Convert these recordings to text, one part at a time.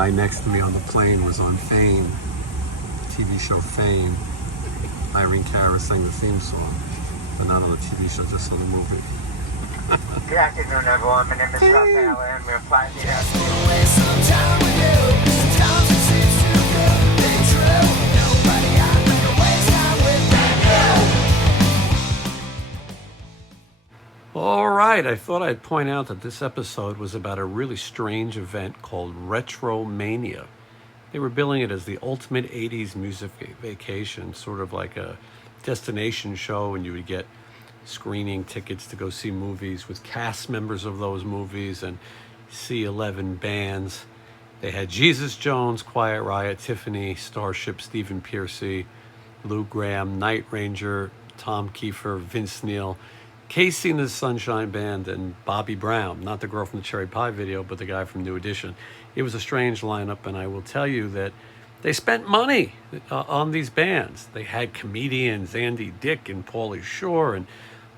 Guy next to me on the plane was on Fame, TV show Fame. Irene Cara sang the theme song, but not on the TV show, just on the movie. Good afternoon, everyone. My name is Raphael, and we're flying here. All right, I thought I'd point out that this episode was about a really strange event called RETROMANIA. They were billing it as the ultimate 80s music vacation, sort of like a destination show, and you would get screening tickets to go see movies with cast members of those movies and see 11 bands. They had Jesus Jones, Quiet Riot, Tiffany, Starship, Stephen Pearcy, Lou Gramm, Night Ranger, Tom Kiefer, Vince Neil, Casey and the Sunshine Band, and Bobby Brown, not the girl from the Cherry Pie video, but the guy from New Edition. It was a strange lineup, and I will tell you that they spent money on these bands. They had comedians, Andy Dick and Pauly Shore, and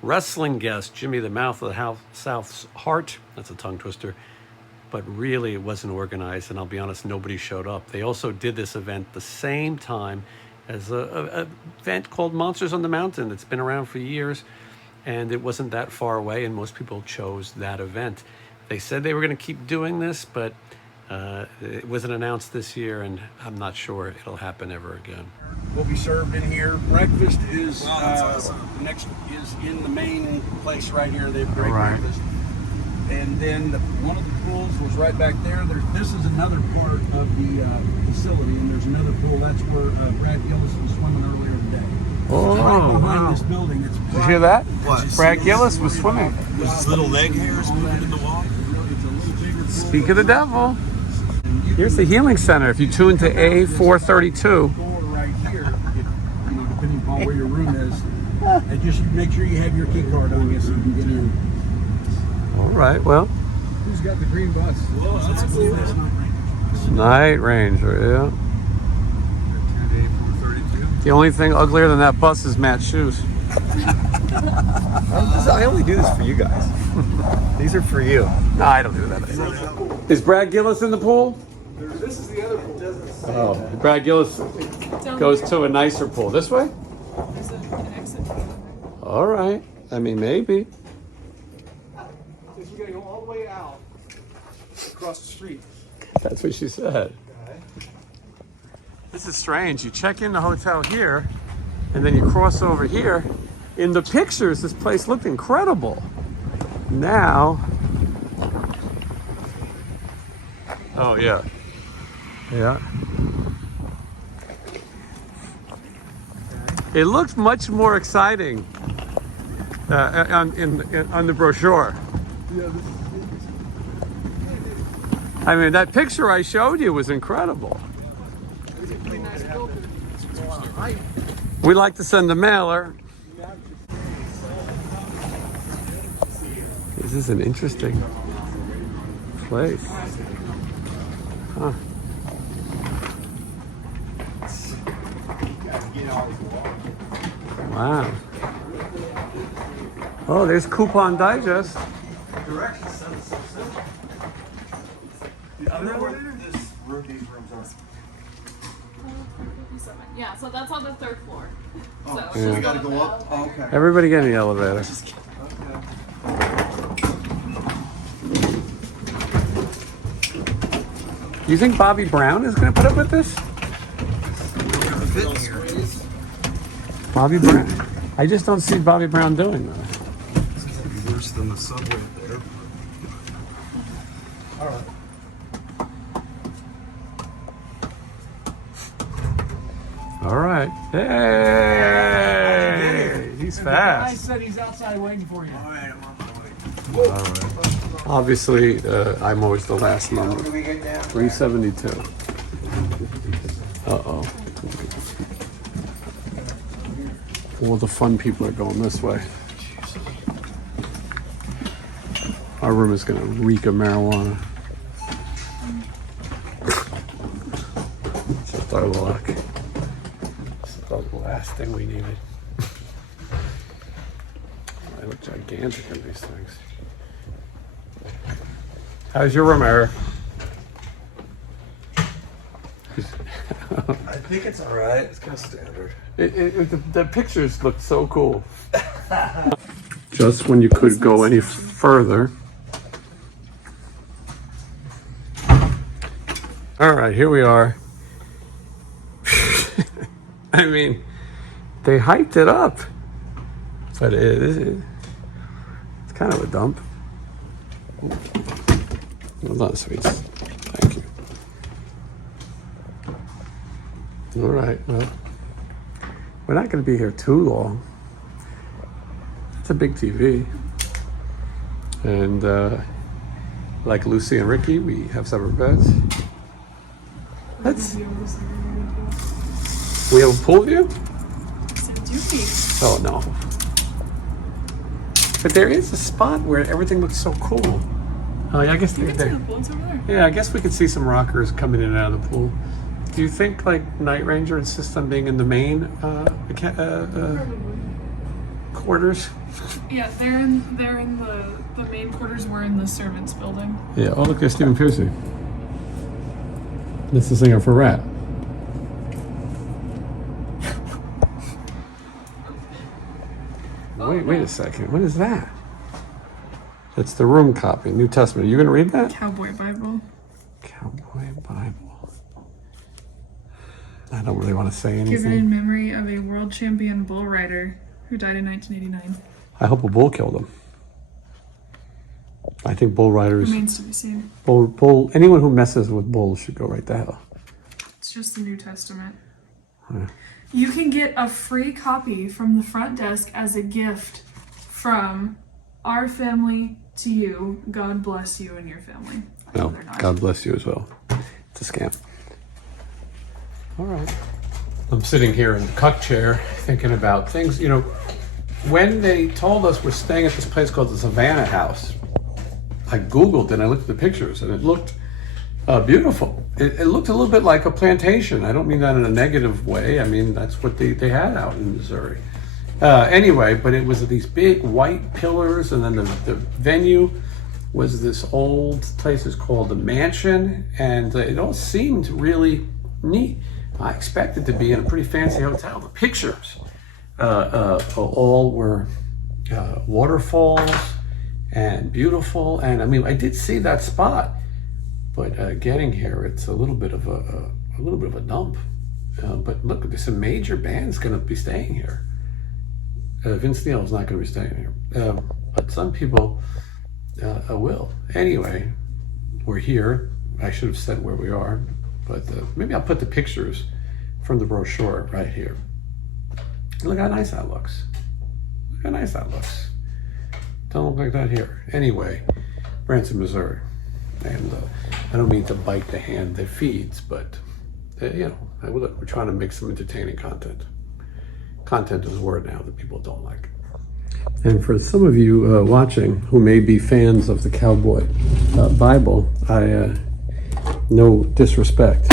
wrestling guest Jimmy the Mouth of the South's Heart. That's a tongue twister. But really, it wasn't organized, and I'll be honest, nobody showed up. They also did this event the same time as a event called Monsters on the Mountain. It's been around for years, and it wasn't that far away, and most people chose that event. They said they were going to keep doing this, but it wasn't announced this year, and I'm not sure it'll happen ever again. Will be served in here. Breakfast is next is in the main place right here. They have great breakfast. And then one of the pools was right back there. This is another part of the facility, and there's another pool. That's where Brad Gillis was swimming earlier today. Oh, right behind this building. It's did you hear that? What? Brad Gillis was swimming. Was his little leg hairs moving in the wall? It's a little bigger pool. Speak of the devil. Here's the healing center. If you tune to A432. Right here, depending upon where your room is, and just make sure you have your key card on you so you can get in. All right, well. Who's got the green bus? Whoa, that's cool. Night Ranger, yeah. The only thing uglier than that bus is Matt's shoes. I only do this for you guys. These are for you. No, I don't do that. Is Brad Gillis in the pool? This is the other pool. Oh, Brad Gillis goes to a nicer pool. This way? There's an exit. All right. I mean, maybe. So you gotta go all the way out across the street. That's what she said. This is strange. You check in the hotel here, and then you cross over here. In the pictures, this place looked incredible. Now, oh yeah, yeah. It looks much more exciting on the brochure. I mean, that picture I showed you was incredible. We like to send a mailer. This is an interesting place. Huh. Wow. Oh, there's Coupon Digest. Directions sound so simple. I don't know where these rooms are. Yeah, so that's on the third floor. Oh, So so we gotta go up? Oh, okay. Everybody get in the elevator. Okay. You think Bobby Brown is going to put up with this? Bobby Brown? I just don't see Bobby Brown doing that. It's worse than the subway at the airport. All right. All right. Hey! He's I fast. said he's outside waiting for you. All right, I'm on my way. All right. Obviously, I'm always the last number. 372. Uh-oh. All the fun people are going this way. Our room is going to reek of marijuana. Just our luck. This is the last thing we needed. They look gigantic in these things. How's your room, Eric? I think it's all right. It's kind of standard. The pictures looked so cool. Just when you could go any further. All right, here we are. I mean, they hyped it up, but it's kind of a dump. Hold on, sweets. Thank you. All right, well, we're not going to be here too long. It's a big TV. And like Lucy and Ricky, we have separate beds. We have a pool view? Oh, no. But there is a spot where everything looks so cool. Oh, yeah, I guess yeah, I guess we could see some rockers coming in and out of the pool. Do you think like Night Ranger insists on being in the main quarters? Yeah, they're in the main quarters. We're in the servants building. Yeah. Oh, look, there's Stephen Pearcy. That's the singer for Ratt. Wait a second. What is that? That's the room copy, New Testament. Are you going to read that? Cowboy Bible. Cowboy Bible. I don't really want to say anything. Given in memory of a world champion bull rider who died in 1989. I hope a bull killed him. I think bull riders. Remains to be seen. Bull. Anyone who messes with bulls should go right to hell. It's just the New Testament. Yeah. You can get a free copy from the front desk as a gift from our family to you. God bless you and your family. No, God bless you as well. It's a scam. All right. I'm sitting here in the cuck chair thinking about things. You know, when they told us we're staying at this place called the Savannah House, I Googled and I looked at the pictures and it looked beautiful. It looked a little bit like a plantation. I don't mean that in a negative way. I mean, that's what they had out in Missouri. Anyway, but it was these big white pillars, and then the venue was this old place is called the Mansion, and it all seemed really neat. I expected to be in a pretty fancy hotel. The pictures all were waterfalls and beautiful, and I mean, I did see that spot. But getting here, it's a little bit of a dump. But look, there's some major bands going to be staying here. Vince Neil is not going to be staying here, but some people will. Anyway, we're here. I should have said where we are, but maybe I'll put the pictures from the brochure right here. Look how nice that looks. Look how nice that looks. Don't look like that here. Anyway, Branson, Missouri. And I don't mean to bite the hand that feeds, but you know, look, we're trying to make some entertaining content. Content is a word now that people don't like. And for some of you watching who may be fans of the Cowboy Bible, I no disrespect,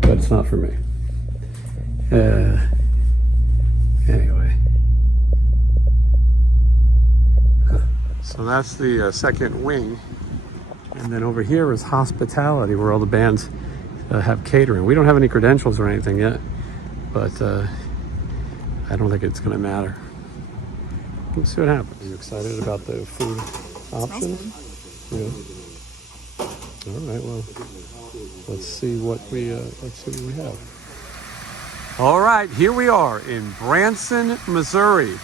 but it's not for me. Anyway. So that's the second wing. And then over here is hospitality, where all the bands have catering. We don't have any credentials or anything yet, but I don't think it's going to matter. We'll see what happens. Are you excited about the food options? Yeah. All right. Well, let's see what we have. All right, here we are in Branson, Missouri.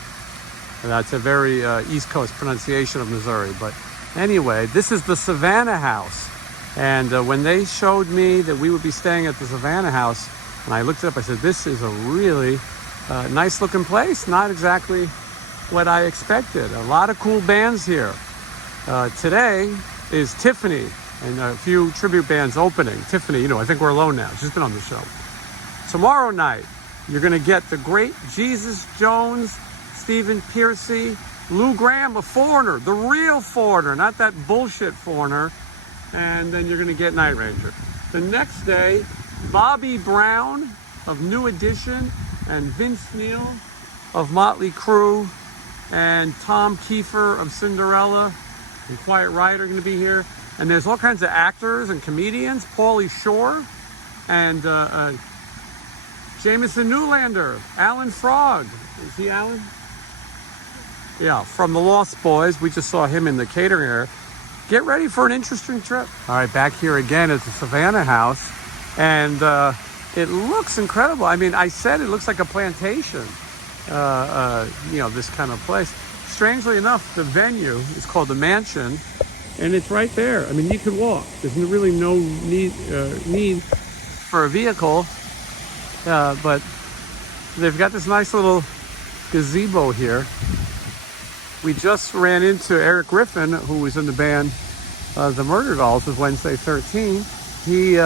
That's a very East Coast pronunciation of Missouri, but. Anyway, this is the Savannah House, and when they showed me that we would be staying at the Savannah House, and I looked it up, I said, this is a really nice looking place, not exactly what I expected. A lot of cool bands here. Today is Tiffany and a few tribute bands opening. Tiffany, you know, I think we're alone now. She's been on the show. Tomorrow night, you're going to get the great Jesus Jones, Stephen Pearcy, Lou Gramm, a foreigner, the real foreigner, not that bullshit foreigner. And then you're going to get Night Ranger. The next day, Bobby Brown of New Edition and Vince Neil of Motley Crue and Tom Kiefer of Cinderella and Quiet Riot are going to be here. And there's all kinds of actors and comedians. Pauly Shore And Jameson Newlander, Alan Frog. Is he Alan? Yeah, from the Lost Boys. We just saw him in the catering area. Get ready for an interesting trip. All right, back here again at the Savannah House. And it looks incredible. I mean, I said it looks like a plantation, you know, this kind of place. Strangely enough, the venue is called the Mansion, and it's right there. I mean, you could walk. There's really no need for a vehicle, but they've got this nice little gazebo here. We just ran into Eric Griffin, who was in the band The Murder Dolls with Wednesday 13. He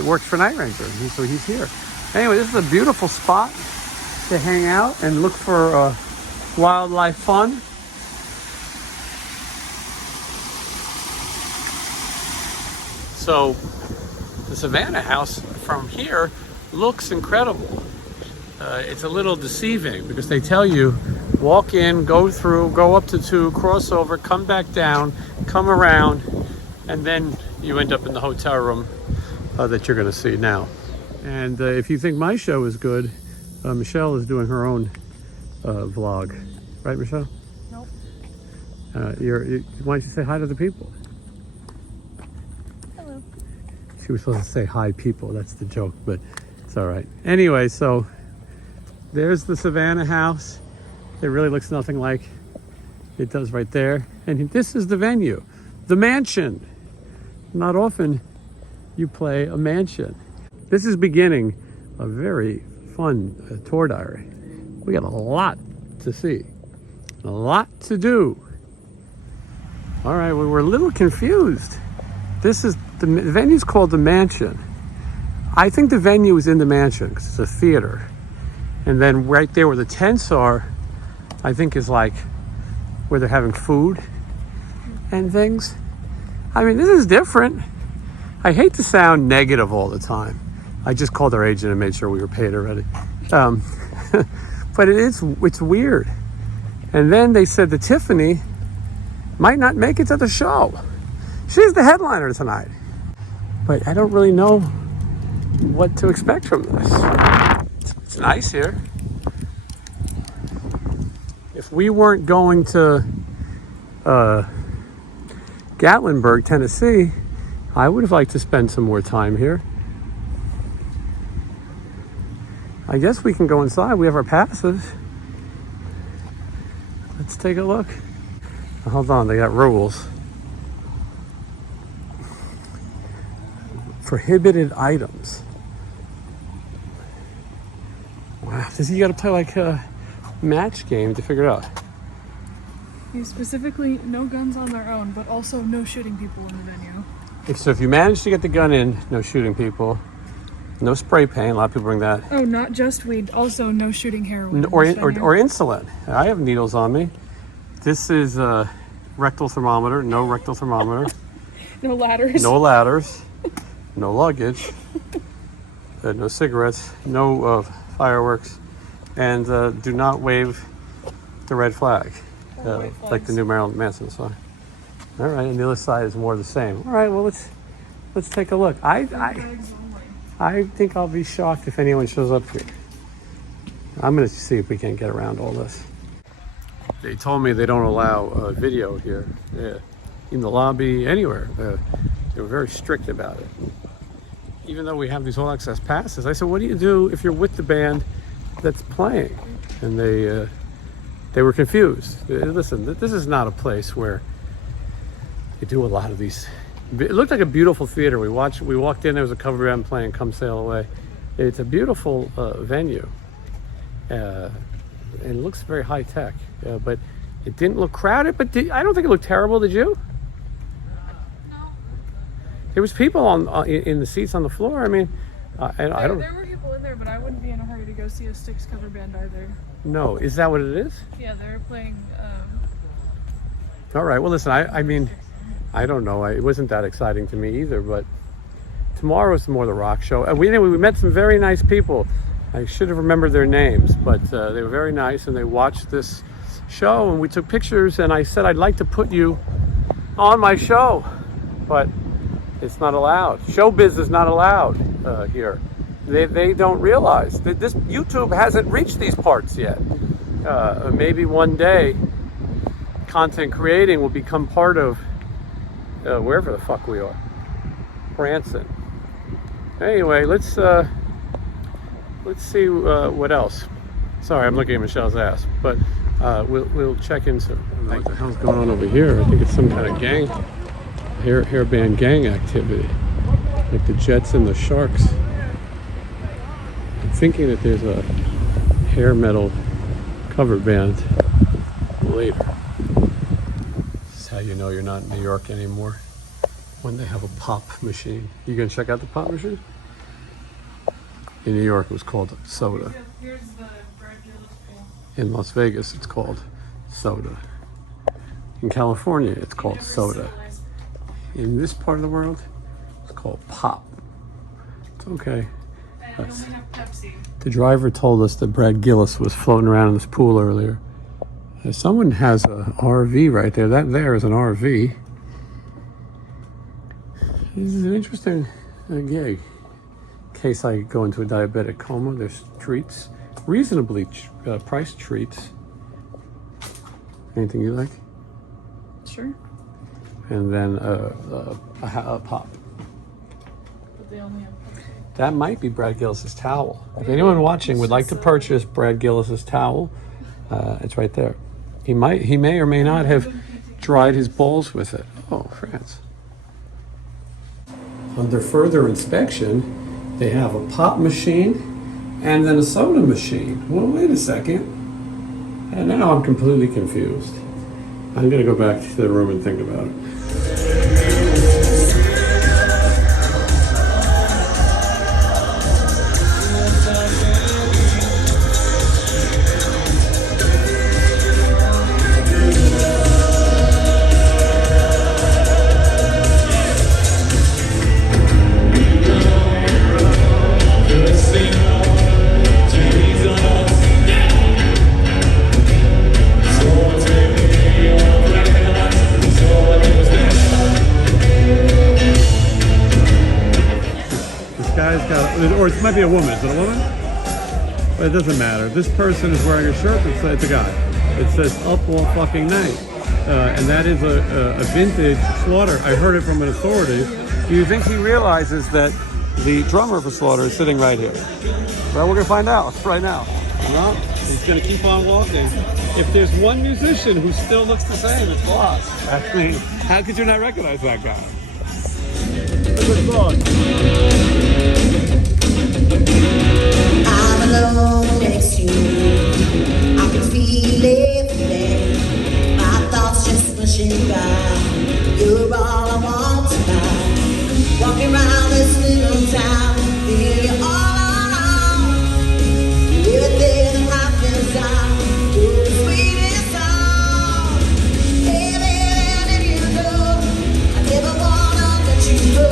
works for Night Ranger, so he's here. Anyway, this is a beautiful spot to hang out and look for wildlife fun. So the Savannah House from here looks incredible. It's a little deceiving because they tell you walk in, go through, go up to 2, cross over, come back down, come around, and then you end up in the hotel room that you're going to see now. And if you think my show is good, Michelle is doing her own vlog. Right, Michelle? Nope. Why don't you say hi to the people? Hello. She was supposed to say hi people. That's the joke, but it's all right. Anyway, so there's the Savannah House. It really looks nothing like it does right there. And this is the venue, the Mansion. Not often you play a mansion. This is beginning a very fun tour diary. We got a lot to see, a lot to do. All right, well, we're a little confused. This is the venue's called the Mansion. I think the venue is in the Mansion because it's a theater. And then right there where the tents are, I think is like where they're having food and things. I mean, this is different. I hate to sound negative all the time. I just called our agent and made sure we were paid already. But it's weird. And then they said that Tiffany might not make it to the show. She's the headliner tonight. But I don't really know what to expect from this. It's nice here. If we weren't going to Gatlinburg, Tennessee, I would have liked to spend some more time here. I guess we can go inside. We have our passes. Let's take a look. Hold on, they got rules. Prohibited items. Wow, you got to play like a match game to figure it out. You specifically no guns on their own, but also no shooting people in the venue. So if you manage to get the gun in, no shooting people, no spray paint. A lot of people bring that. Oh, not just weed, also no shooting heroin. Or insulin. I have needles on me. This is a rectal thermometer. No rectal thermometer. No ladders. No ladders. No luggage. No cigarettes. No fireworks. And do not wave the red flag. Like the new Marilyn Manson song. All right, and the other side is more the same. All right, well, let's take a look. I think I'll be shocked if anyone shows up here. I'm going to see if we can get around all this. They told me they don't allow video here, in the lobby, anywhere. They were very strict about it. Even though we have these all-access passes, I said, what do you do if you're with the band that's playing? And they were confused. Listen, this is not a place where they do a lot of these. It looked like a beautiful theater. We walked in, there was a cover band playing Come Sail Away. It's a beautiful venue. And it looks very high tech, but it didn't look crowded, but I don't think it looked terrible, did you? No. There was people in the seats on the floor. I mean, I don't. There were people in there, but I wouldn't be in a hurry to go see a Styx cover band either. No, is that what it is? Yeah, they were playing. All right. Well, listen. I mean, I don't know. It wasn't that exciting to me either. But tomorrow is more the rock show. We met some very nice people. I should have remembered their names, but they were very nice, and they watched this show, and we took pictures. And I said I'd like to put you on my show, but It's not allowed. Showbiz is not allowed here. They don't realize that this YouTube hasn't reached these parts yet. Maybe one day content creating will become part of wherever the fuck we are. Branson. Anyway, let's see what else. Sorry, I'm looking at Michelle's ass, but we'll check into what the hell's going on over here. I think it's some kind of gang, hairband gang activity, like the Jets and the Sharks. I'm thinking that there's a hair metal cover band later. This is how you know you're not in New York anymore, when they have a pop machine. You gonna check out the pop machine? In New York, it was called soda. Here's the Brad Gillis pool. In Las Vegas, it's called soda. In California, it's called soda. In this part of the world, it's called pop. It's okay. And we only have Pepsi. The driver told us that Brad Gillis was floating around in this pool earlier. Someone has a RV right there. That there is an RV. This is an interesting gig. In case I go into a diabetic coma, there's treats. Reasonably priced treats. Anything you like? Sure. And then a pop. But they only have Pepsi. That might be Brad Gillis's towel. If anyone watching would like to purchase Brad Gillis's towel, it's right there. He may or may not have dried his balls with it. Oh, France. Under further inspection, they have a pop machine and then a soda machine. Well, wait a second. And now I'm completely confused. I'm gonna go back to the room and think about it. Or it might be a woman. Is it a woman? But it doesn't matter. This person is wearing a shirt that says, it's a guy. It says up all fucking night. And that is a vintage Slaughter. I heard it from an authority. Do you think he realizes that the drummer for Slaughter is sitting right here? Well, we're going to find out right now. Well, he's going to keep on walking. If there's one musician who still looks the same, it's Lost. I mean, how could you not recognize that guy? Good song. I'm alone next to you. I can feel everything. My thoughts just rushing by. You're all I want tonight. Walking around this little town, feel you all around. Everything that happens out, you're the sweetest song. Baby, if you know, I never wanna let you go.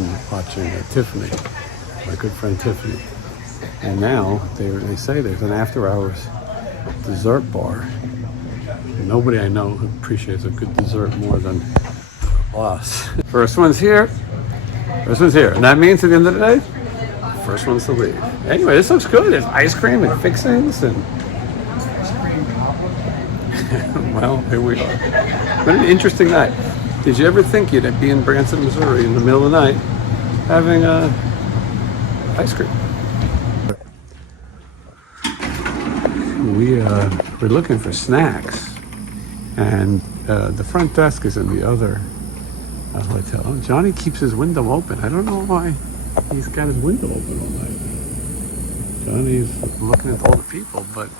fun watching Tiffany, my good friend Tiffany. And now they say there's an after-hours dessert bar. And nobody I know appreciates a good dessert more than us. First one's here. First one's here. And that means at the end of the day, first one's to leave. Anyway, this looks good. There's ice cream and fixings and... Well, here we are. What an interesting night. Did you ever think you'd be in Branson, Missouri in the middle of the night having ice cream? We're looking for snacks, and the front desk is in the other hotel. Oh, Johnny keeps his window open. I don't know why he's got his window open all night. Johnny's looking at all the people, but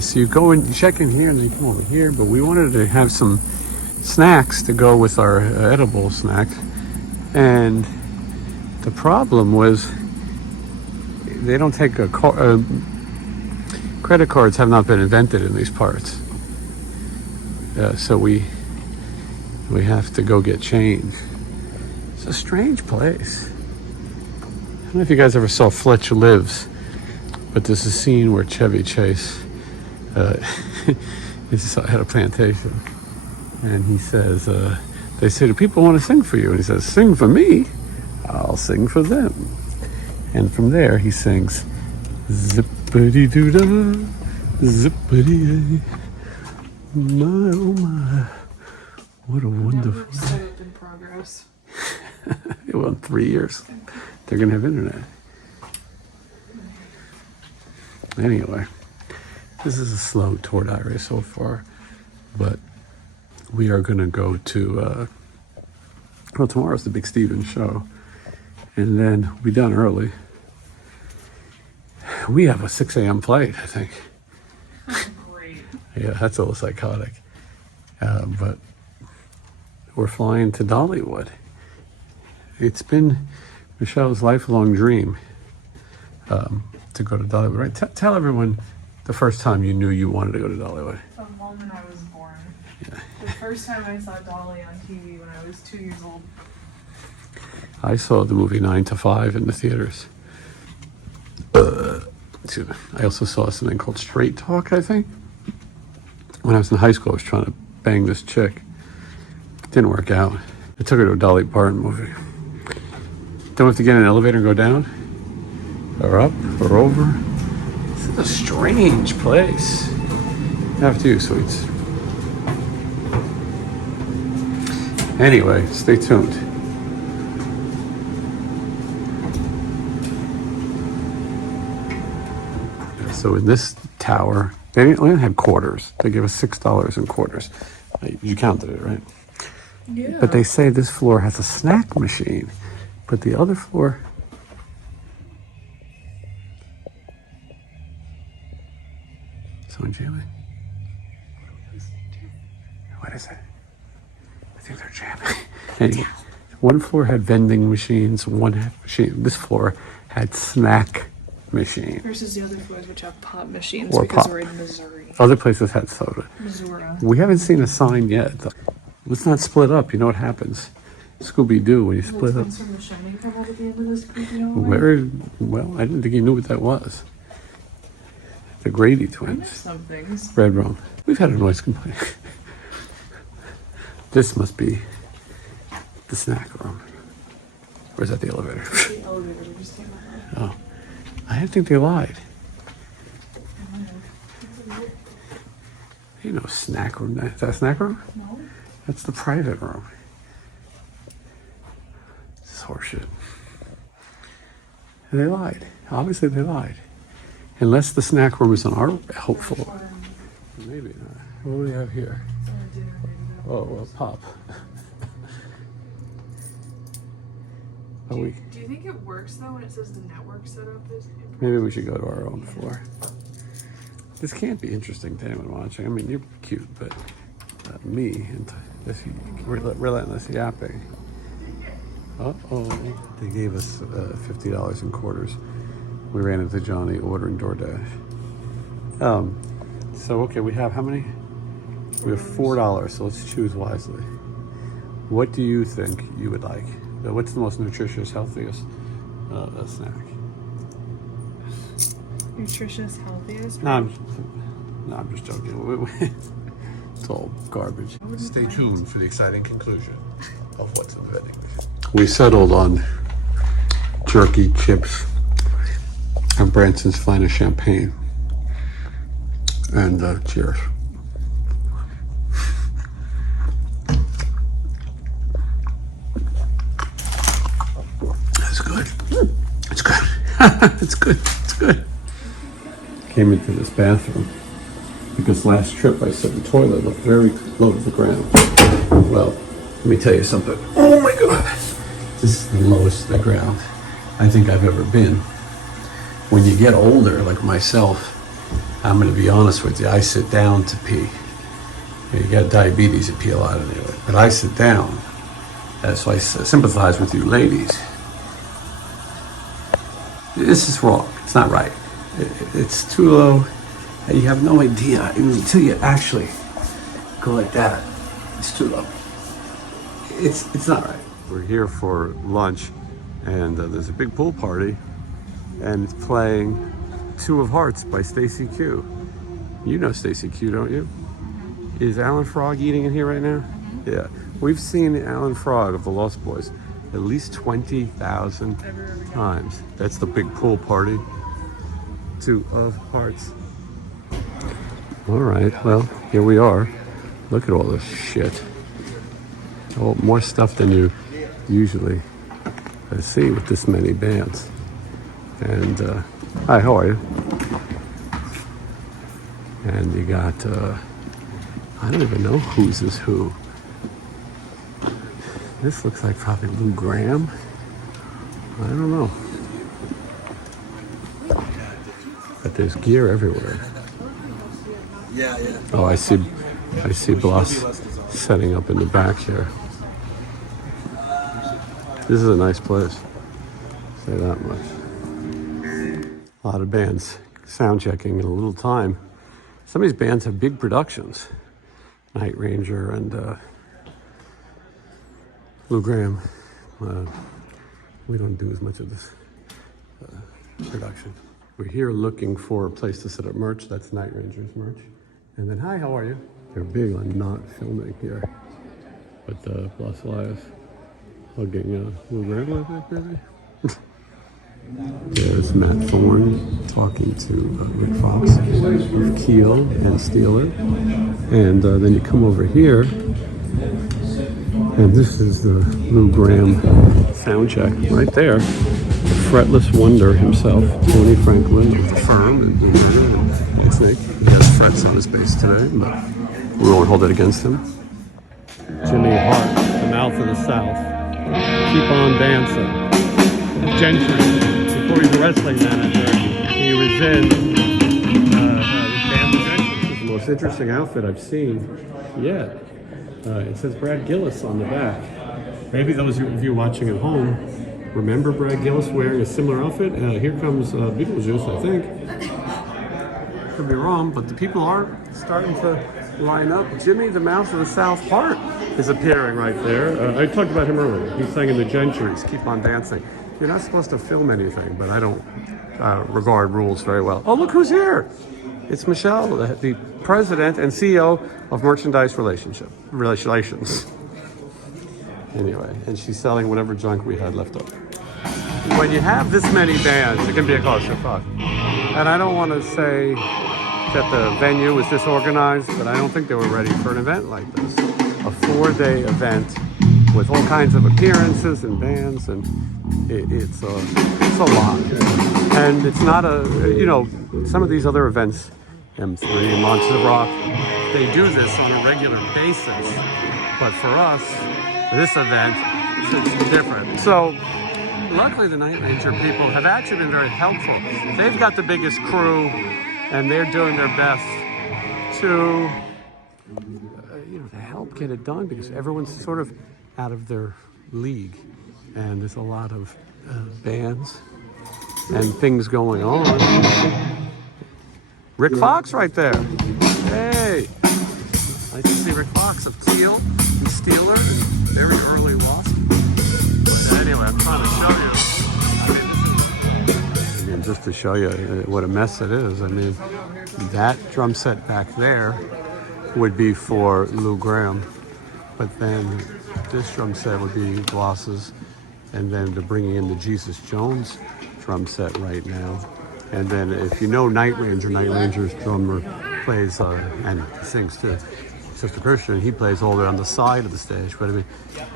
so you go and you check in here and then you come over here, but we wanted to have some snacks to go with our edible snack, and the problem was they don't take a credit cards have not been invented in these parts, so we have to go get change. It's a strange place. I don't know if you guys ever saw Fletcher Lives, but there's a scene where Chevy Chase is at a plantation, and he says, they say, do people want to sing for you? And he says, sing for me, I'll sing for them. And from there he sings, zippity-doo-dah, zippity-ay, my oh my, what a wonderful day. Setup in progress. Well, in 3 years, they're going to have internet. Anyway, this is a slow tour diary so far, but we are going to go to, well, tomorrow's the Big Steven show, and then we'll be done early. We have a 6 a.m. flight, I think. Oh, great. Yeah, that's a little psychotic. But we're flying to Dollywood. It's been Michelle's lifelong dream to go to Dollywood, right? Tell everyone the first time you knew you wanted to go to Dollywood. The moment I was born. Yeah. The first time I saw Dolly on TV when I was 2 years old. I saw the movie 9 to 5 in the theaters. Excuse me. I also saw something called Straight Talk, I think. When I was in high school, I was trying to bang this chick. It didn't work out. I took her to a Dolly Parton movie. Don't have to get in an elevator and go down, or up, or over. This is a strange place. After you, sweets. Anyway, stay tuned. So in this tower, they only had quarters. They gave us $6 in quarters. You counted it, right? Yeah. But they say this floor has a snack machine, but the other floor... Someone jamming? What is it? I think they're jamming. Anyway, one floor had vending machines, one had machine. This floor had snack machine. Versus the other floors, which have pop machines, Or because pop. we're in Missouri. Other places had soda. Missouri. We haven't seen a sign yet. Let's not split up. You know what happens? Scooby-Doo when you split up. From The Shining come out at the end of this creepy hallway? Where? Well, I didn't think you knew what that was. The Grady I missed twins. some things. Red Room. We've had a noise complaint. This must be the snack room. Or is that the elevator? The elevator just came out. Oh. I didn't think they lied. You know, snack room. Is that a snack room? No. That's the private room. This is horseshit. And they lied. Obviously they lied. Unless the snack room is on our hopeful. Maybe not. What do we have here? Oh, a pop. Are we? Do you think it works though when it says the network setup is? Maybe we should go to our own floor. This can't be interesting to anyone watching. I mean, you're cute, but me and this relentless yapping. Uh-oh. They gave us $50 in quarters. We ran into Johnny ordering DoorDash. So, okay, we have how many? We have $4, so let's choose wisely. What do you think you would like? What's the most nutritious, healthiest snack? Nutritious, healthiest. No, I'm just joking. It's all garbage. Stay tuned for the exciting conclusion of what's in the vending machine. We settled on jerky, chips, and Branson's finest champagne. And cheers. That's good. It's good. It's good. It's good. Came into this bathroom because last trip I said the toilet looked very low to the ground. Well, let me tell you something. Oh my God. This is the lowest to the ground I think I've ever been. When you get older, like myself, I'm going to be honest with you, I sit down to pee. You got diabetes, you pee a lot anyway. But I sit down. So I sympathize with you ladies. This is wrong. It's not right. It's too low. You have no idea until you actually go like that. It's too low. It's not right. We're here for lunch, and there's a big pool party, and it's playing Two of Hearts by Stacy Q. You know Stacy Q, don't you? Is Alan Frog eating in here right now? Yeah. We've seen Alan Frog of the Lost Boys at least 20,000 times. That's the big pool party. Two of Hearts. All right, well, here we are. Look at all this shit. Oh, more stuff than you usually see with this many bands. And, hi, how are you? And you got, I don't even know whose is who. This looks like probably Lou Gramm. I don't know. But there's gear everywhere. Yeah. Oh, I see Bloss setting up in the back here. This is a nice place. Say that much. A lot of bands sound checking in a little time. Some of these bands have big productions. Night Ranger and Lou Gramm. We don't do as much of this production. We're here looking for a place to set up merch. That's Night Ranger's merch. And then, hi, how are you? They're big on not filming here. But Bloss Elias hugging Lou Gramm, I think, maybe? There's Matt Thorne talking to Rick Fox with Keel and Steeler. And then you come over here, and this is the Lou Gramm sound check right there. The fretless wonder himself, Tony Franklin of the Firm and Snake. He has frets on his bass today, but we won't hold it against him. Jimmy Hart, the mouth of the South. Keep on dancing. Gentry. Before he was a wrestling manager, he was in Band of Gentry. This is the most interesting outfit I've seen yet. It says Brad Gillis on the back. Maybe those of you watching at home remember Brad Gillis wearing a similar outfit. Here comes Beetlejuice, I think. Could be wrong, but the people are starting to line up. Jimmy, the Mouth of the South Hart, is appearing right there. I talked about him earlier. He's singing the Gentries, Keep on Dancing. You're not supposed to film anything, but I don't regard rules very well. Oh, look who's here. It's Michelle, the president and CEO of Merchandise Relations. Anyway, and she's selling whatever junk we had left over. When you have this many bands, it can be a clusterfuck. And I don't want to say that the venue was disorganized, but I don't think they were ready for an event like this. A 4-day event with all kinds of appearances and bands, and it's a lot. And it's not some of these other events, M3, Monsters of Rock, they do this on a regular basis. But for us, this event, it's different. So, luckily the Night Ranger people have actually been very helpful. They've got the biggest crew, and they're doing their best to, to help get it done, because everyone's sort of out of their league, and there's a lot of bands and things going on. Rick Fox right there. Hey, nice to see Rick Fox of Teal and Steeler, and very early Wasp. Anyway, I'm trying to show you. I mean, just to show you what a mess it is. I mean, that drum set back there would be for Lou Gramm, but then this drum set would be Gloss's, and then they're bringing in the Jesus Jones drum set right now. And then if you know Night Ranger's drummer plays and sings too. Sister Christian, he plays all the way on the side of the stage. But I mean,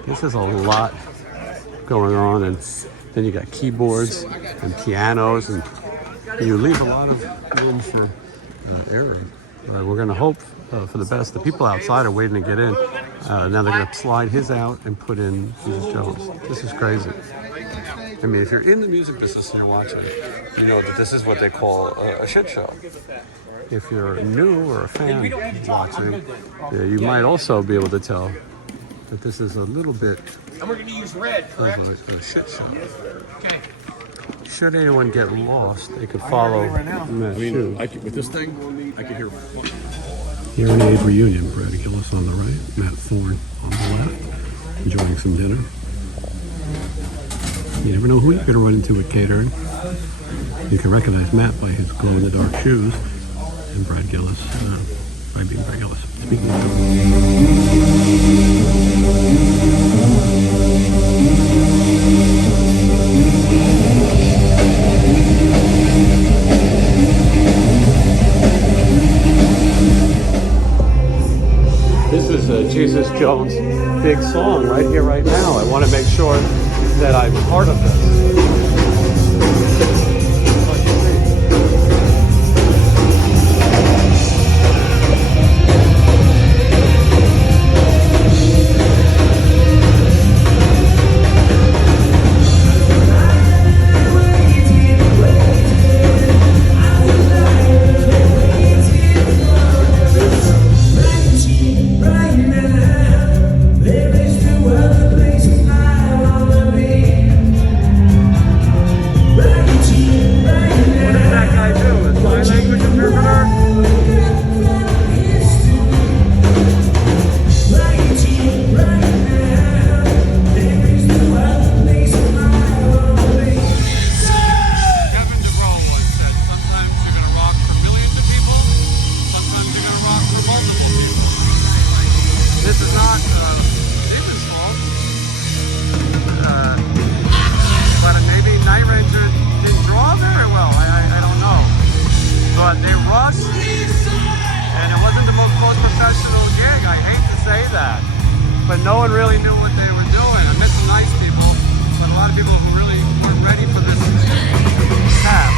this is a lot going on, and then you got keyboards and pianos, and you leave a lot of room for error. We're going to hope for the best. The people outside are waiting to get in. Now they're going to slide his out and put in Jesus Jones. This is crazy. I mean, if you're in the music business and you're watching, you know that this is what they call a shit show. If you're new or a fan watching, you might also be able to tell that this is a little bit And we're going to use red, correct? of a shit show. Okay. Should anyone get lost, they could follow Matt's shoes. With this thing, I can hear. Here in Aid Reunion, Brad Gillis on the right, Matt Thorne on the left, enjoying some dinner. You never know who you're going to run into with catering. You can recognize Matt by his glow-in-the-dark shoes, and Brad Gillis by being Brad Gillis. Speaking of this is Jesus Jones' big song right here, right now. I want to make sure that I'm part of this. But no one really knew what they were doing. I met some nice people, but a lot of people who really weren't ready for this path.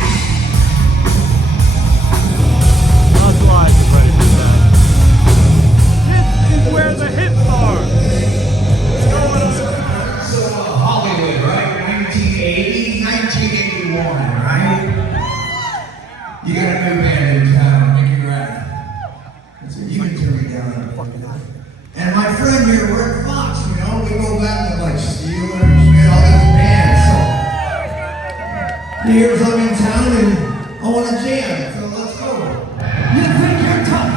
Not live is ready for that. This is where the hits are. So Hollywood, right? 1980, 1981, right? You got a new band in town, Mickey Ratt. So you can turn me down. And my friend here, Rick Fox, you know, we go back to like Steel and all these bands. So he hears I'm in town and I want to jam, so let's go. You think you're tough?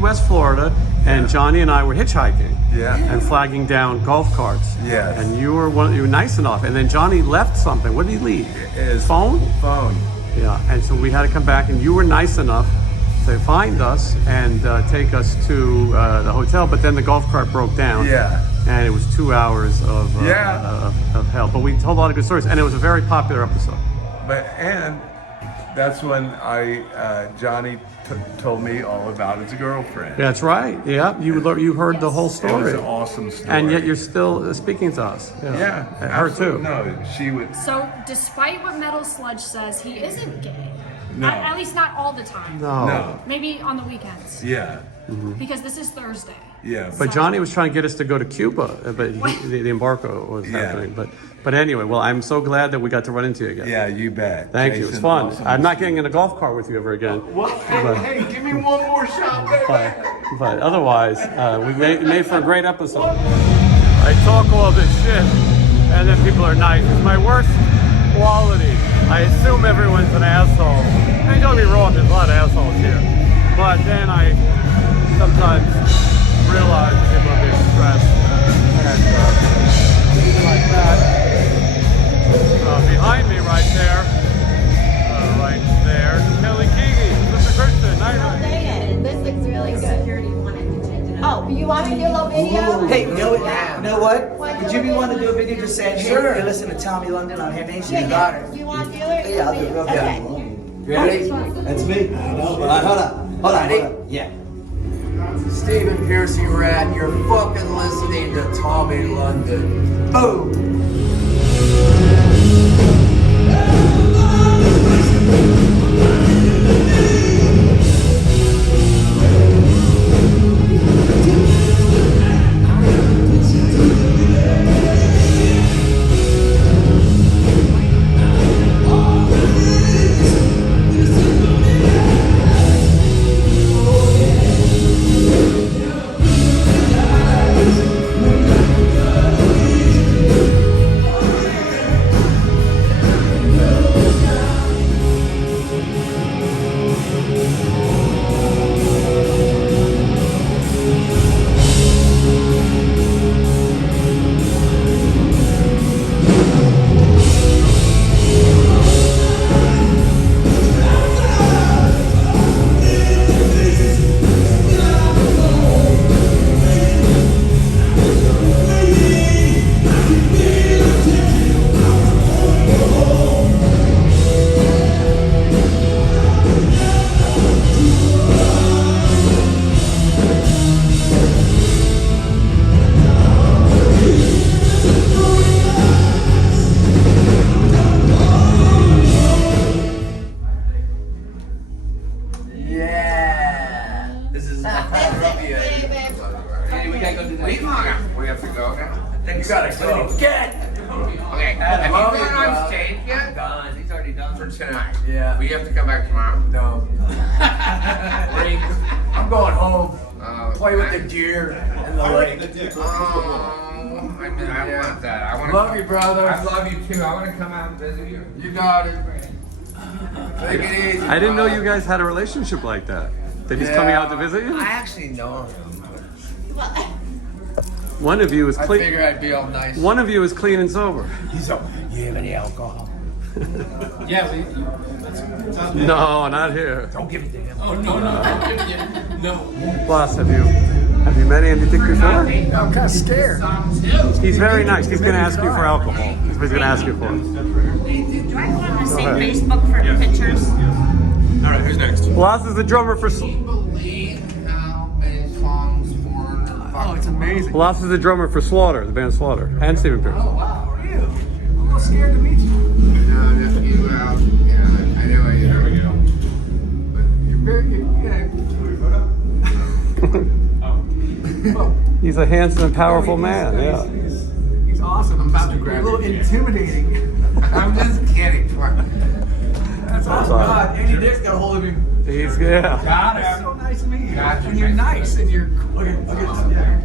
West Florida, and Johnny and I were hitchhiking, Yeah. and flagging down golf carts. Yes. And you were nice enough. And then Johnny left something. What did he leave? His phone. phone. Yeah, and so we had to come back, and you were nice enough to find us and take us to the hotel, but then the golf cart broke down. Yeah. And it was 2 hours of hell. But we told a lot of good stories, and it was a very popular episode. And that's when Johnny told me all about his girlfriend. That's right. Yeah, you heard the whole It was story. an awesome story. And yet you're still speaking to us. Yeah, her too. No, she would. So, despite what Metal Sludge says, he isn't gay. No. At least not all the time. No. Maybe on the weekends. Yeah. Because this is Thursday. Yeah. But Johnny was trying to get us to go to Cuba, but the embargo was happening. But anyway, well, I'm so glad that we got to run into you again. Yeah, you bet. Thank you. It was Jason, fun. awesome. I'm not getting in a golf cart with you ever again. Well, hey, give me one more shot, baby. But otherwise, we made for a great episode. I talk all this shit, and then people are nice. It's my worst quality. I assume everyone's an asshole. I mean, don't get me wrong, there's a lot of assholes here. But then I sometimes realize that people are being stressed. And things like that. Behind me right there, Kelly Keegan, Mr. Christian, night. This looks really good. Oh, you want me to do a little video? Hey, you know what? Would you be wanting to do a video just saying, hey, you're listening to Tommy London on here, Nation? You got it. You want to do it? Yeah, I'll do it real good. Okay. Ready? That's me. Hold on. Yeah. Stephen Pearcy, Ratt, you're fucking listening to Tommy London. Boom. Tonight. Yeah. We have to come back tomorrow. No. I'm going home. Play with the deer and the lake. I want that. I want to love you, brother. I love you too. I want to come out and visit you. You got it. Take it easy. I didn't know you guys had a relationship like that. That he's coming out to visit you? I actually know him. One of you is clean. I figured I'd be all nice. One of you is clean and sober. He's all, you have any alcohol? Yeah, No, not here. Don't give it to him. Oh, no. No. Plus, have you met Andy Dick before? I'm kind of scared. He's very nice. He's going to ask you for alcohol. He's going to ask you for it. Do I go on the same Facebook for pictures? All right, who's next? Plus is the drummer for. Believe how many songs Foreigner. Oh, it's amazing. Plus is the drummer for Slaughter, the band Slaughter, and Stephen Pearcy. Oh, wow. How are you? I'm a little scared to meet you. I know you. There we go. But you're very good. He's a handsome and powerful man. Yeah. He's awesome. I'm about to grab You're a little it. intimidating. I'm just kidding. That's awesome. Sorry. God, Andy Dick's got a hold of him. He's yeah. Got It's it. so nice to meet you. Got you. And you're nice and you're cool. Okay, yeah.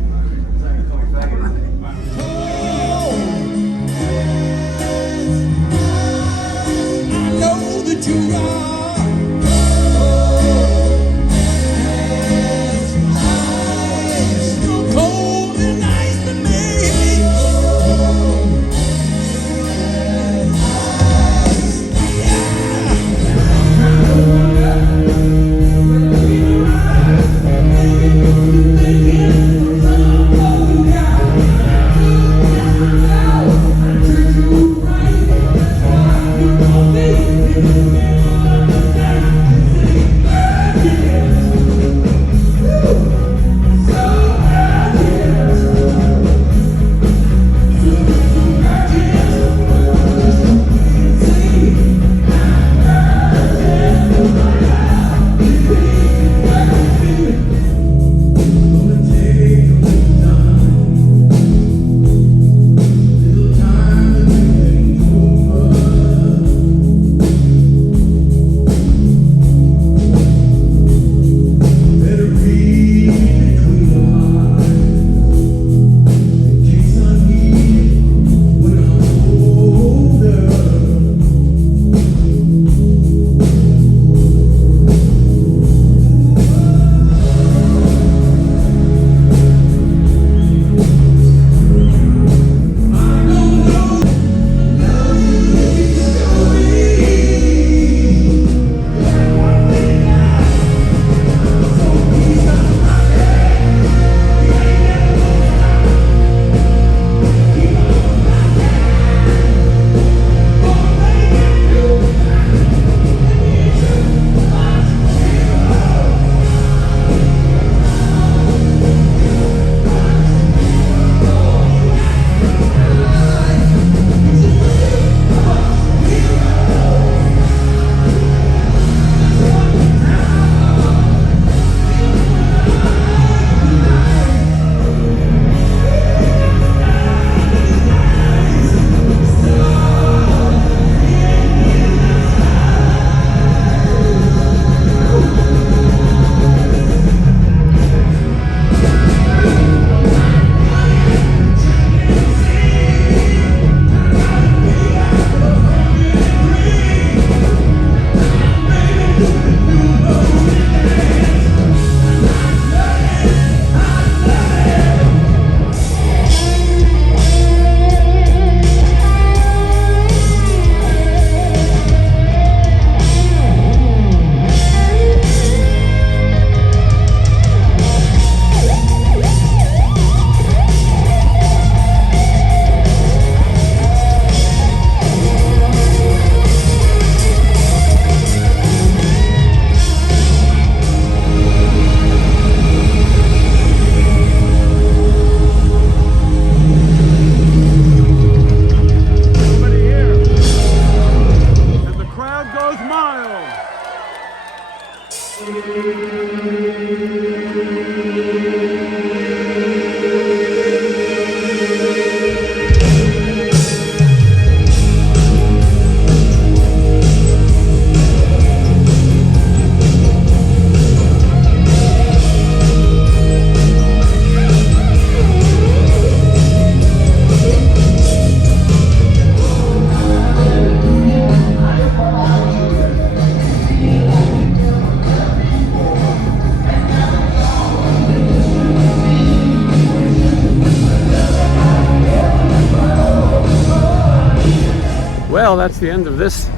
Well, that's the end of this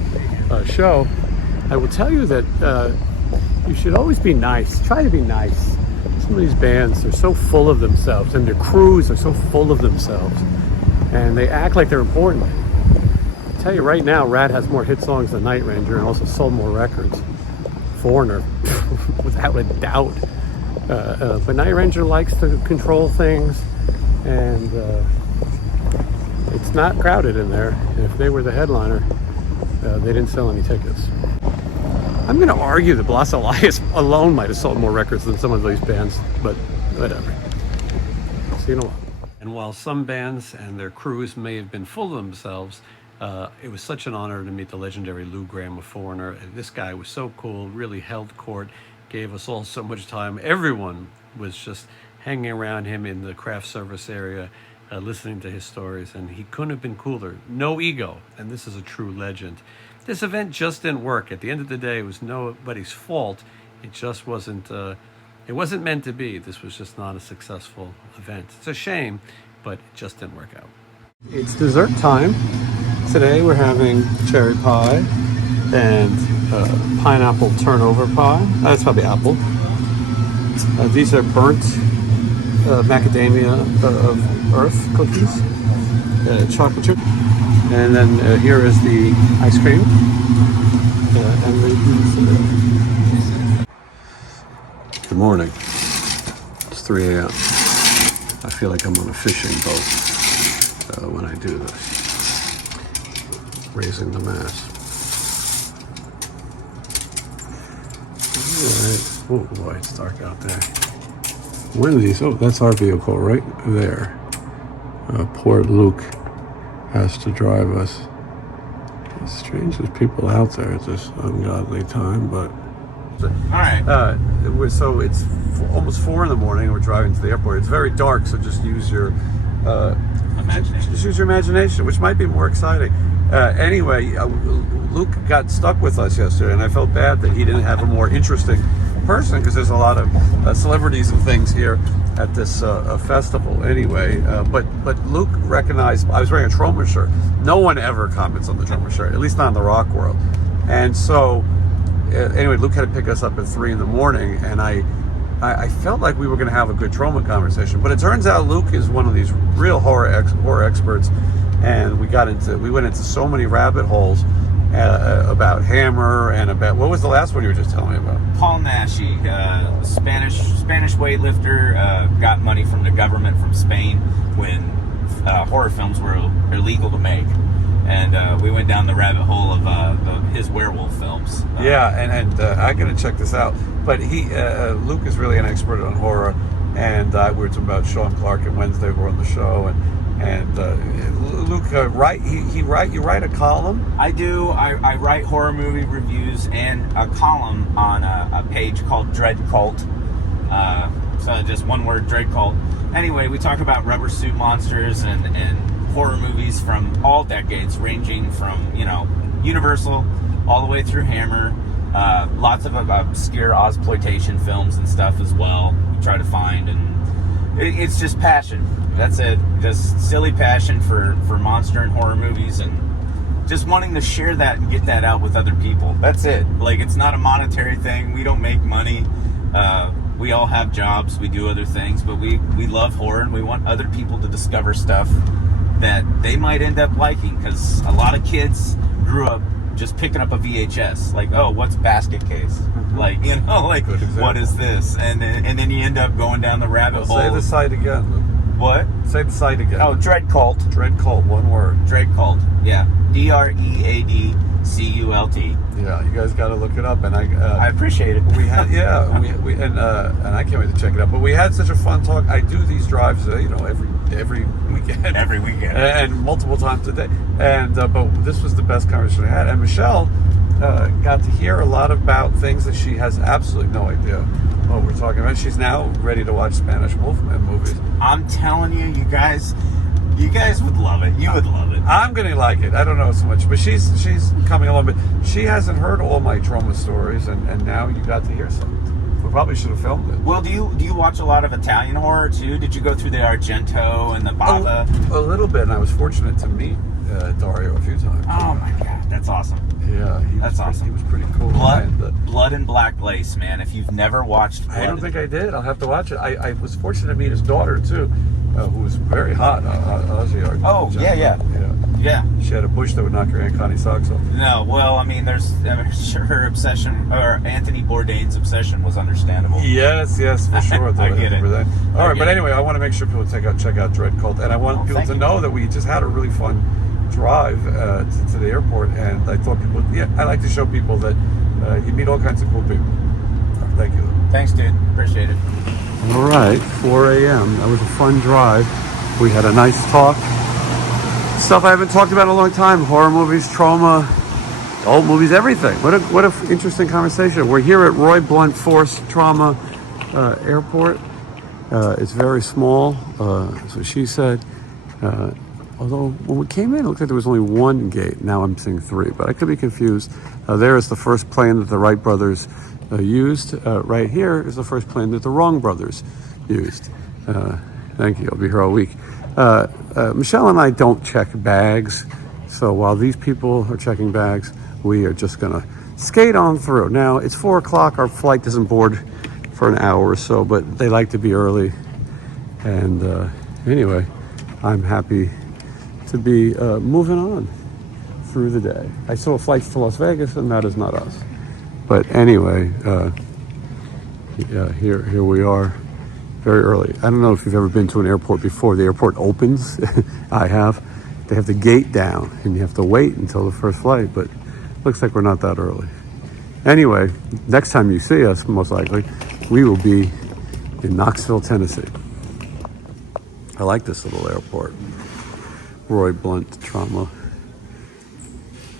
show. I will tell you that you should always be nice. Try to be nice. Some of these bands are so full of themselves, and their crews are so full of themselves, and they act like they're important. I'll tell you right now, Ratt has more hit songs than Night Ranger and also sold more records. Foreigner, without a doubt. But Night Ranger likes to control things, and it's not crowded in there. If they were the headliner, they didn't sell any tickets. I'm going to argue that Blas Elias alone might have sold more records than some of these bands, but whatever. See you in a while. And while some bands and their crews may have been full of themselves, it was such an honor to meet the legendary Lou Gramm of Foreigner. And this guy was so cool, really held court, gave us all so much time. Everyone was just hanging around him in the craft service area, listening to his stories, and he couldn't have been cooler. No ego, and this is a true legend. This event just didn't work. At the end of the day, it was nobody's fault. It just wasn't, it wasn't meant to be. This was just not a successful event. It's a shame, but it just didn't work out. It's dessert time. Today we're having cherry pie and pineapple turnover pie. That's probably apple. These are burnt macadamia of earth cookies, chocolate chip. And then here is the ice cream. Good morning. It's 3 a.m. I feel like I'm on a fishing boat when I do this. Raising the mast. All right. Oh boy, it's dark out there. One of these, oh, that's our vehicle right there. Poor Luke has to drive us. It's strange there's people out there at this ungodly time, but... Alright. So it's almost 4 in the morning, we're driving to the airport. It's very dark, so just use your... imagination. Just use your imagination, which might be more exciting. Anyway, Luke got stuck with us yesterday, and I felt bad that he didn't have a more interesting person, because there's a lot of celebrities and things here at this festival anyway. But Luke recognized I was wearing a Troma shirt. No one ever comments on the Troma shirt, at least not in the rock world. And so anyway, Luke had to pick us up at 3 in the morning, and I felt like we were going to have a good Troma conversation. But it turns out Luke is one of these real horror experts, and we went into so many rabbit holes about Hammer and about, what was the last one you were just telling me about? Paul Naschy, Spanish weightlifter, got money from the government from Spain when horror films were illegal to make, and we went down the rabbit hole of his werewolf films. Yeah, and I gotta check this out. But Luke is really an expert on horror, and we were talking about Sean Clark and Wednesday. We're on the show, and Luke, you write a column? I do. I write horror movie reviews and a column on a page called Dread Cult. So just one word, Dread Cult. Anyway, we talk about rubber suit monsters and horror movies from all decades, ranging from, Universal all the way through Hammer. Lots of obscure Ozploitation films and stuff as well. We try to find, and it's just passion. That's it. Just silly passion for monster and horror movies, and just wanting to share that and get that out with other people. That's it. Like, it's not a monetary thing. We don't make money. We all have jobs. We do other things, but we love horror, and we want other people to discover stuff that they might end up liking, because a lot of kids grew up just picking up a VHS, like, oh, what's Basket Case? Like, what is this? And then you end up going down the rabbit hole. Say the site again. What? Say the site again. Oh, Dread Cult. Dread Cult, one word. Dread Cult, yeah. DREADCULT. Yeah, you guys got to look it up, and I appreciate it. We had, and I can't wait to check it out. But we had such a fun talk. I do these drives, every weekend. Every weekend. And multiple times a day. And but this was the best conversation I had. And Michelle got to hear a lot about things that she has absolutely no idea what we're talking about. She's now ready to watch Spanish Wolfman movies. I'm telling you, you guys would love it. You would love it. I'm gonna like it. I don't know so much, but she's coming along. But she hasn't heard all my Troma stories, and now you got to hear some. We probably should have filmed it. Well, do you watch a lot of Italian horror too? Did you go through the Argento and the Bava? A little bit, and I was fortunate to meet Dario a few times. Oh my That's awesome. Yeah, That's awesome. He was pretty cool. Blood and Black Lace, man. If you've never watched I don't think I did. I'll have to watch it. I was fortunate to meet his daughter too, who was very hot. Ozzy. Oh, yeah. She had a bush that would knock your Aunt Connie socks off. No, well, I mean, her obsession, or Anthony Bourdain's obsession, was understandable. Yes, for sure. I get it. All right, but anyway, I want to make sure people check out Dread Cult, and I want people to know that we just had a really fun drive to the airport, and I thought people, I like to show people that you meet all kinds of cool people. Thank you. Thanks, dude. Appreciate it. All right, 4 a.m. That was a fun drive. We had a nice talk. Stuff I haven't talked about in a long time. Horror movies, trauma, old movies, everything. What a interesting conversation. We're here at Roy Blunt Force Trauma Airport. It's very small, so she said. Although when we came in, it looked like there was only one gate. Now I'm seeing 3, but I could be confused. There is the first plane that the Wright brothers used. Right here is the first plane that the Wrong brothers used. Thank you. I'll be here all week. Michelle and I don't check bags, so while these people are checking bags, we are just gonna skate on through. Now it's 4 o'clock. Our flight doesn't board for an hour or so, but they like to be early. And anyway, I'm happy to be moving on through the day. I saw flights to Las Vegas, and that is not us. But anyway, here we are, very early. I don't know if you've ever been to an airport before. The airport opens. I have. They have the gate down, and you have to wait until the first flight, but looks like we're not that early. Anyway, next time you see us, most likely, we will be in Knoxville, Tennessee. I like this little airport. Roy Blunt Trauma.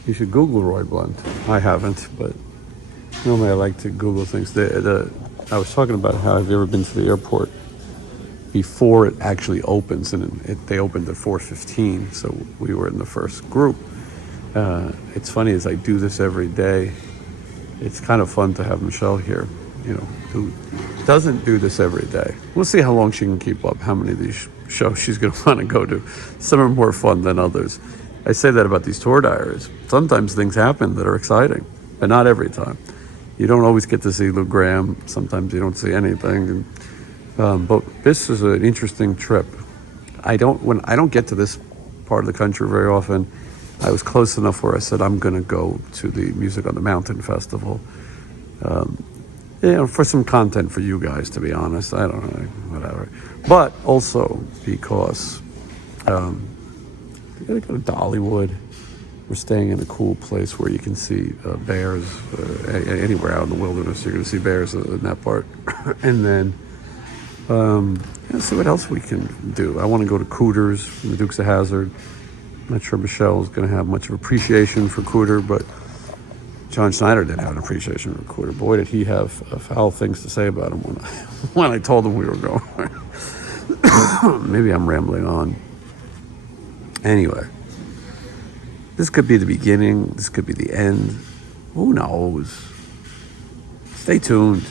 You should Google Roy Blunt. I haven't, but normally I like to Google things. I was talking about how I've ever been to the airport before it actually opens, and they opened at 4:15, so we were in the first group. It's funny, as I do this every day, it's kind of fun to have Michelle here, who doesn't do this every day. We'll see how long she can keep up, how many of these shows she's going to want to go to. Some are more fun than others. I say that about these tour diaries. Sometimes things happen that are exciting, but not every time. You don't always get to see Lou Gramm. Sometimes you don't see anything. But this is an interesting trip. I don't get to this part of the country very often. I was close enough where I said I'm going to go to the Music on the Mountain Festival. For some content for you guys, to be honest. I don't know, whatever. But also because we gotta go to Dollywood. We're staying in a cool place where you can see bears. Anywhere out in the wilderness, you're gonna see bears in that part. And then see what else we can do. I want to go to Cooters from the Dukes of Hazzard. I'm not sure Michelle's going to have much of appreciation for Cooter, but John Schneider didn't have an appreciation for Cooter. Boy, did he have foul things to say about him when I told him we were going. Maybe I'm rambling on. Anyway, this could be the beginning. This could be the end. Who knows? Stay tuned.